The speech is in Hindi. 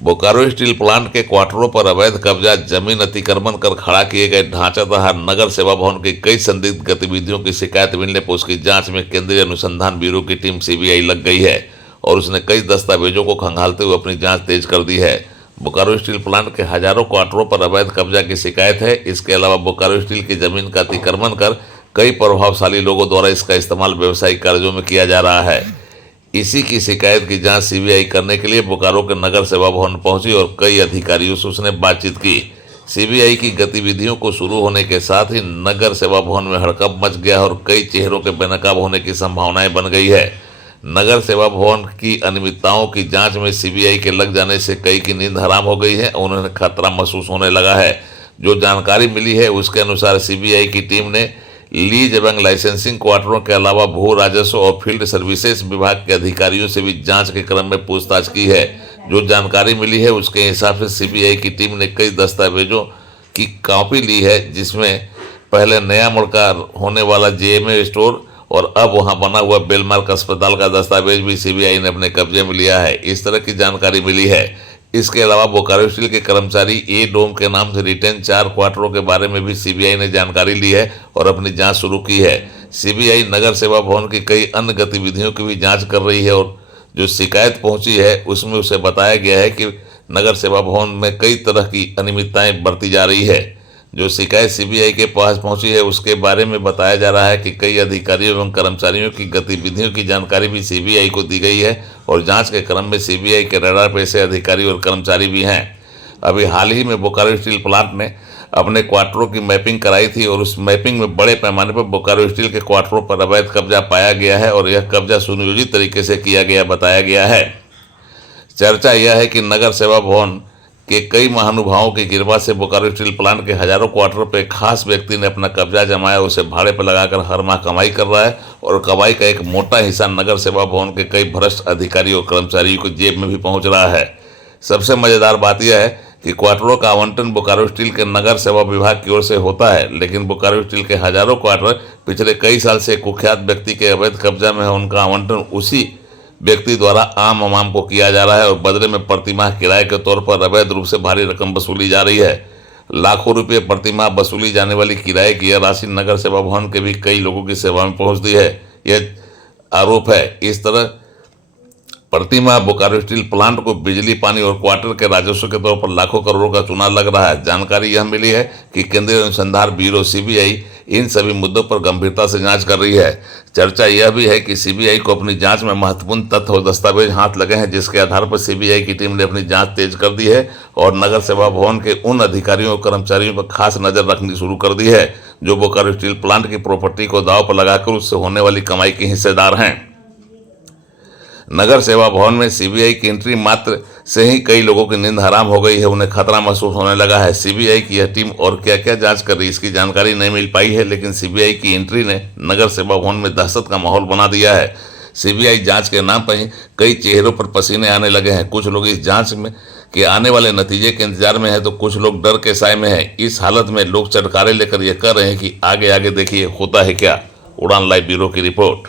बोकारो स्टील प्लांट के क्वार्टरों पर अवैध कब्जा, जमीन अतिक्रमण कर खड़ा किए गए ढांचा तथा नगर सेवा भवन की कई संदिग्ध गतिविधियों की शिकायत मिलने पर उसकी जांच में केंद्रीय अनुसंधान ब्यूरो की टीम सीबीआई लग गई है और उसने कई दस्तावेजों को खंगालते हुए अपनी जांच तेज कर दी है। बोकारो स्टील प्लांट के हजारों क्वार्टरों पर अवैध कब्जा की शिकायत है। इसके अलावा बोकारो स्टील की जमीन का अतिक्रमण कर कई प्रभावशाली लोगों द्वारा इसका इस्तेमाल व्यावसायिक कार्यों में किया जा रहा है। इसी की शिकायत की जांच सीबीआई करने के लिए बोकारो के नगर सेवा भवन पहुंची और कई अधिकारियों से उसने बातचीत की। सीबीआई की गतिविधियों को शुरू होने के साथ ही नगर सेवा भवन में हड़कंप मच गया और कई चेहरों के बेनकाब होने की संभावनाएं बन गई है। नगर सेवा भवन की अनियमितताओं की जांच में सीबीआई के लग जाने से कई की नींद हराम हो गई है और उन्हें खतरा महसूस होने लगा है। जो जानकारी मिली है उसके अनुसार सीबीआई की टीम ने लीज एवं लाइसेंसिंग क्वार्टरों के अलावा भू राजस्व और फील्ड सर्विसेज विभाग के अधिकारियों से भी जांच के क्रम में पूछताछ की है। जो जानकारी मिली है उसके हिसाब से सीबीआई की टीम ने कई दस्तावेजों की कॉपी ली है, जिसमें पहले नया मोड़ का होने वाला जेएमए स्टोर और अब वहां बना हुआ बेलमार्क अस्पताल का दस्तावेज भी सीबीआई ने अपने कब्जे में लिया है। इस तरह की जानकारी मिली है। इसके अलावा बोकारो स्टील के कर्मचारी ए डोम के नाम से रिटेन 4 क्वार्टरों के बारे में भी सीबीआई ने जानकारी ली है और अपनी जांच शुरू की है। सीबीआई नगर सेवा भवन की कई अन्य गतिविधियों की भी जांच कर रही है और जो शिकायत पहुंची है उसमें उसे बताया गया है कि नगर सेवा भवन में कई तरह की अनियमितताएं बरती जा रही है। जो शिकायत सीबीआई के पास पहुंची है उसके बारे में बताया जा रहा है कि कई अधिकारियों एवं कर्मचारियों की गतिविधियों की जानकारी भी सीबीआई को दी गई है और जांच के क्रम में सीबीआई के रडार पे ऐसे अधिकारी और कर्मचारी भी हैं। अभी हाल ही में बोकारो स्टील प्लांट ने अपने क्वार्टरों की मैपिंग कराई थी और उस मैपिंग में बड़े पैमाने पर बोकारो स्टील के क्वार्टरों पर अवैध कब्जा पाया गया है और यह कब्जा सुनियोजित तरीके से किया गया बताया गया है। चर्चा यह है कि नगर सेवा भवन के कई महानुभावों की कृपा से बोकारो स्टील प्लांट के हजारों क्वार्टर पे खास व्यक्ति ने अपना कब्जा जमाया, उसे भाड़े पर लगाकर हर माह कमाई कर रहा है और कमाई का एक मोटा हिस्सा नगर सेवा भवन के कई भ्रष्ट अधिकारियों और कर्मचारियों की जेब में भी पहुंच रहा है। सबसे मजेदार बात यह है कि क्वार्टरों का आवंटन बोकारो स्टील के नगर सेवा विभाग की ओर से होता है, लेकिन बोकारो स्टील के हजारों क्वार्टर पिछले कई साल से कुख्यात व्यक्ति के अवैध कब्जा में है। उनका आवंटन उसी व्यक्ति द्वारा आम आवाम को किया जा रहा है और बदले में प्रतिमाह किराए के तौर पर अवैध रूप से भारी रकम वसूली जा रही है। लाखों रुपये प्रतिमाह वसूली जाने वाली किराए की यह राशि नगर सेवा भवन के भी कई लोगों की सेवा में पहुंचती है, यह आरोप है। इस तरह प्रतिमाह बोकारो स्टील प्लांट को बिजली, पानी और क्वार्टर के राजस्व के तौर पर लाखों करोड़ों का चूना लग रहा है। जानकारी यह मिली है कि केंद्रीय अनुसंधान ब्यूरो सीबीआई इन सभी मुद्दों पर गंभीरता से जांच कर रही है। चर्चा यह भी है कि सीबीआई को अपनी जांच में महत्वपूर्ण तथ्य और दस्तावेज हाथ लगे हैं, जिसके आधार पर सीबीआई की टीम ने अपनी जांच तेज कर दी है और नगर सेवा भवन के उन अधिकारियों और कर्मचारियों पर खास नजर रखनी शुरू कर दी है जो बोकारो स्टील प्लांट की प्रॉपर्टी को दांव पर लगाकर उससे होने वाली कमाई के हिस्सेदार हैं। नगर सेवा भवन में सीबीआई की एंट्री मात्र से ही कई लोगों की नींद हराम हो गई है, उन्हें खतरा महसूस होने लगा है। सीबीआई की यह टीम और क्या क्या जांच कर रही है इसकी जानकारी नहीं मिल पाई है, लेकिन सीबीआई की एंट्री ने नगर सेवा भवन में दहशत का माहौल बना दिया है। सीबीआई जांच के नाम पर ही कई चेहरों पर पसीने आने लगे हैं। कुछ लोग इस जांच में के आने वाले नतीजे के इंतजार में है तो कुछ लोग डर के साए में है। इस हालत में लोग चटकारे लेकर यह कर रहे हैं कि आगे आगे देखिए होता है क्या। उड़ान लाइव ब्यूरो की रिपोर्ट।